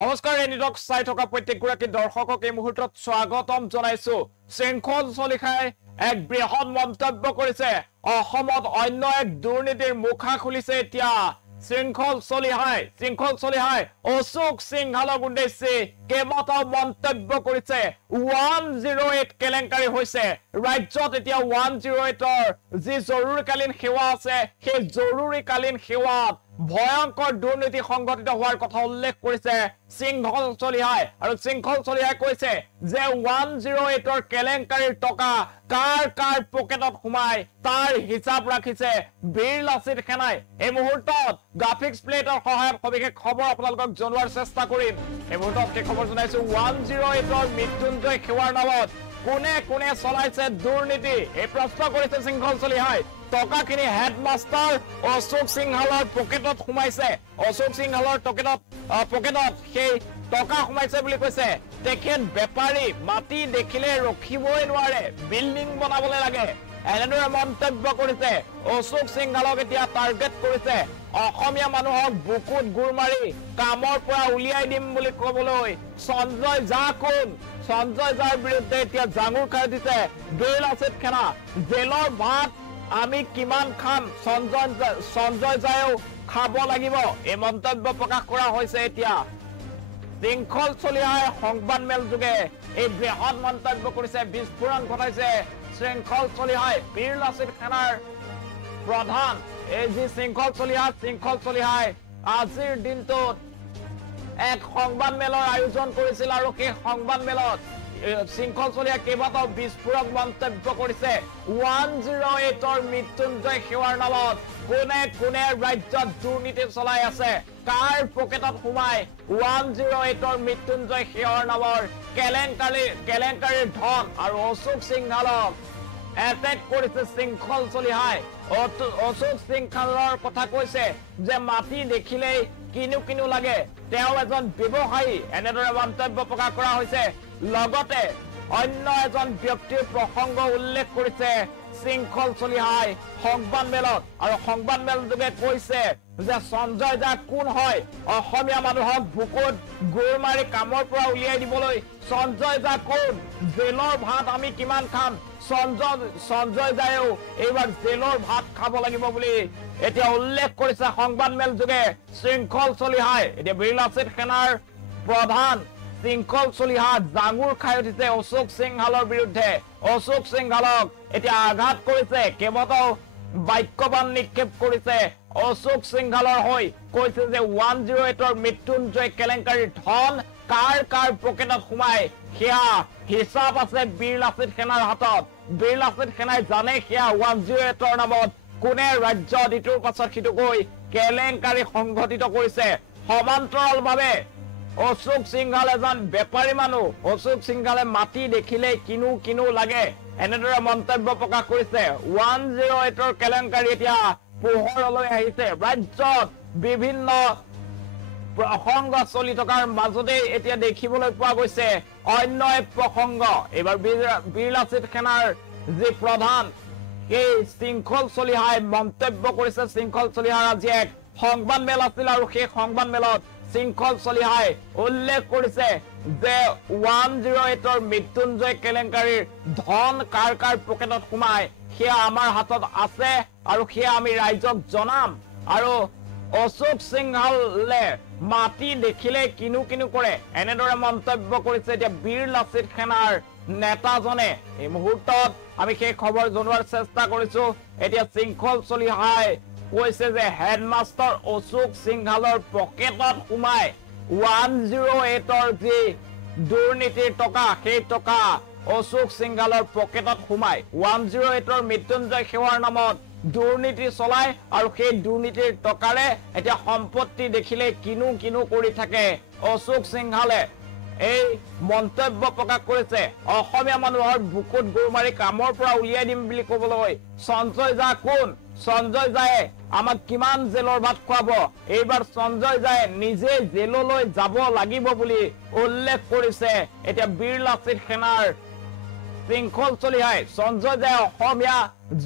নমস্কাৰ এনিডক চাই থকা প্ৰত্যেকগৰাকী দৰ্শকক এই মুহূৰ্তত স্বাগতম জনাইছো শৃংখল চলিহাই এক বৃহৎ মন্তব্য কৰিছে অসমত অন্য এক দুৰ্নীতিৰ মুখা খুলিছে এতিয়া শৃংখল চলিহাই অশোক সিংহালক উদ্দেশ্যে কেইবাটাও মন্তব্য কৰিছে 108 কেলেংকাৰী হৈছে ৰাজ্যত এতিয়া 108ৰ যি জৰুৰীকালীন সেৱা আছে সেই জৰুৰীকালীন সেৱাত ভয়ংকৰ দুৰ্নীতি সংঘটিত হোৱাৰ কথা উল্লেখ কৰিছে শৃংখল চলিহাই আৰু শৃংখল চলিহাই কৈছে যে 108ৰ কেলেংকাৰীৰ টকা কাৰ পকেটত সোমাই তাৰ হিচাপ ৰাখিছে বীৰ লাচিত সেনাই এই মুহূৰ্তত গ্ৰাফিক্স প্লেটৰ সহায়ত সবিশেষ খবৰ আপোনালোকক জনোৱাৰ চেষ্টা কৰিম এই মুহূৰ্তত এই খবৰ জনাইছো 108ৰ মৃত্যুঞ্জয় সেৱাৰ নামত কোনে চলাইছে দুৰ্নীতি এই প্ৰশ্ন কৰিছে শৃংখল চলিহাই টকাখিনি হেডমাস্টাৰ অশোক সিংহালৰ পকেটত সোমাইছে অশোক সিংহালৰ পকেটত সেই টকা সোমাইছে বুলি কৈছে তেখেত বেপাৰী মাটি দেখিলে ৰখিবই নোৱাৰে বিল্ডিং বনাবলৈ লাগে এনেদৰে মন্তব্য কৰিছে অশোক সিংহালক এতিয়া টাৰ্গেট কৰিছে অসমীয়া মানুহক বুকুত গুৰ মাৰি কামৰ পৰা উলিয়াই দিম বুলি ক'বলৈ সঞ্জয় জাৰ বিৰুদ্ধে এতিয়া জাঙুৰ খাই দিছে বীৰ লাচিত সেনা জেলৰ ভাত আমি কিমান খাম সঞ্জয় যায়ও খাব লাগিব এই মন্তব্য প্ৰকাশ কৰা হৈছে এতিয়া শৃংখল চলিহাই সংবাদ মেল যোগে এই বৃহৎ মন্তব্য কৰিছে বিস্ফোৰণ ঘটাইছে শৃংখল চলিহাই বীৰ লাচিত সেনাৰ প্ৰধান এই যি শৃংখল চলিহাই আজিৰ দিনটোত এক সংবাদ মেলৰ আয়োজন কৰিছিল আৰু সেই সংবাদ মেলত শৃংখল চলিহাই কেইবাটাও বিস্ফোৰক মন্তব্য কৰিছে 108ৰ মৃত্যুঞ্জয় সেৱাৰ নামত কোনে ৰাজ্যত দুৰ্নীতি চলাই আছে কাৰ পকেটত সোমাই 108ৰ মৃত্যুঞ্জয় সেৱাৰ নামৰ কেলেংকাৰীৰ ধন আৰু অশোক সিংহালক এটেক কৰিছে শৃংখল চলিহাই অশোক সিংহালৰ কথা কৈছে যে মাটি দেখিলেই কিনু লাগে তেওঁ এজন ব্যৱসায়ী এনেদৰে মন্তব্য প্ৰকাশ কৰা হৈছে লগতে অন্য এজন ব্যক্তিৰ প্ৰসংগ উল্লেখ কৰিছে শৃংখল চলিহাই সংবাদ মেলত আৰু সংবাদ মেল যোগে কৈছে যে সঞ্জয় দা কোন হয় অসমীয়া মানুহক বুকুত গুৰ মাৰি কামৰ পৰা উলিয়াই দিবলৈ সঞ্জয় দা কোন জেলৰ ভাত আমি কিমান খাম সঞ্জয় দায়েও এইবাৰ জেলৰ ভাত খাব লাগিব বুলি এতিয়া উল্লেখ কৰিছে সংবাদ মেল যোগে শৃংখল চলিহাই এতিয়া বীৰ লাচিত সেনাৰ প্ৰধান শৃংখল চলিহা জাঙুৰ খাই উঠিছে অশোক সিংহালৰ বিৰুদ্ধে অশোক সিংহালক এতিয়া আঘাত কৰিছে কেইবাটাও বাক্যবান নিক্ষেপ কৰিছে অশোক সিংহালৰ হৈ কৈছে যে 108ৰ মৃত্যুঞ্জয় কেলেংকাৰীৰ ধন কাৰ পকেটত সোমাই সেয়া হিচাপ আছে বীৰ লাচিত সেনাৰ হাতত বীৰ লাচিত সেনাই জানে সেয়া 108ৰ নামত কোনে ৰাজ্যত ইটোৰ পাছত সিটোকৈ কেলেংকাৰী সংঘটিত কৰিছে সমান্তৰালভাৱে অশোক সিংহাল এজন বেপাৰী মানুহ অশোক সিংহালে মাটি দেখিলে কিনু লাগে এনেদৰে মন্তব্য প্ৰকাশ কৰিছে 108ৰ কেলেংকাৰী এতিয়া পোহৰলৈ আহিছে ৰাজ্যত বিভিন্ন প্ৰসংগ চলি থকাৰ মাজতে এতিয়া দেখিবলৈ পোৱা গৈছে অন্য এক প্ৰসংগ এইবাৰ বীৰ লাচিত সেনাৰ যি প্ৰধান সেই শৃংখল চলিহাই মন্তব্য কৰিছে শৃংখল চলিহাৰ আজি এক সংবাদ মেল আছিল আৰু সেই সংবাদ মেলত শৃংখল চলিহাই উল্লেখ কৰিছে যে 108ৰ মৃত্যুঞ্জয় কেলেংকাৰীৰ ধন কাৰ পকেটত সোমাই সেয়া আমাৰ হাতত আছে আৰু সেয়া আমি ৰাইজক জনাম আৰু অশোক সিংহালে মাটি দেখিলে কিনু কৰে এনেদৰে মন্তব্য কৰিছে এতিয়া বীৰ লাচিত সেনাৰ নেতাজনে এই মুহূৰ্তত আমি সেই খবৰ জনোৱাৰ চেষ্টা কৰিছো এতিয়া শৃংখল চলিহাই কৈছে যে হেডমাস্টাৰ অশোক সিংহালৰ পকেটত সোমাই 108ৰ যি দুৰ্নীতিৰ টকা সেই টকা অশোক সিংহালৰ পকেটত সোমাই 108ৰ মৃত্যুঞ্জয় সেৱাৰ নামত দুৰ্নীতি চলাই আৰু সেই দুৰ্নীতিৰ টকাৰে এতিয়া সম্পত্তি দেখিলে কিনু কৰি থাকে অশোক সিংহালে এই মন্তব্য প্ৰকাশ কৰিছে অসমীয়া মানুহৰ বুকুত গুৰ মাৰি কামৰ পৰা উলিয়াই দিম বুলি ক'বলৈ সঞ্জয় দা কোন সঞ্জয় যায় আমাক কিমান জেলৰ ভাত খুৱাব এইবাৰ সঞ্জয় যায় নিজে জেললৈ যাব লাগিব বুলি উল্লেখ কৰিছে এতিয়া বীৰ লাচিত সেনাৰ শৃংখল চলিহাই সঞ্জয় যায় অসমীয়া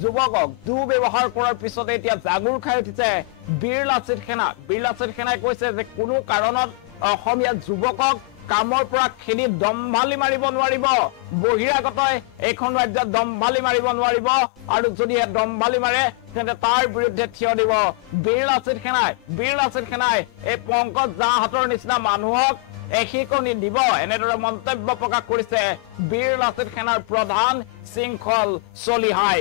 যুৱকক দুৰ্ব্যৱহাৰ কৰাৰ পিছতে এতিয়া জাঙুৰ খাই উঠিছে বীৰ লাচিত সেনাই কৈছে যে কোনো কাৰণত অসমীয়া যুৱকক কামৰ পৰা খেদি দম্ভালি মাৰিব নোৱাৰিব বহিৰাগতই এইখন ৰাজ্যত দম্ভালি মাৰিব নোৱাৰিব আৰু যদি দম্ভালি মাৰে তেন্তে তাৰ বিৰুদ্ধে থিয় দিব বীৰ লাচিত সেনাই এই পংকজ জাহাতৰ নিচিনা মানুহক এশিকনি দিব এনেদৰে মন্তব্য প্ৰকাশ কৰিছে বীৰ লাচিত সেনাৰ প্ৰধান শৃংখল চলিহাই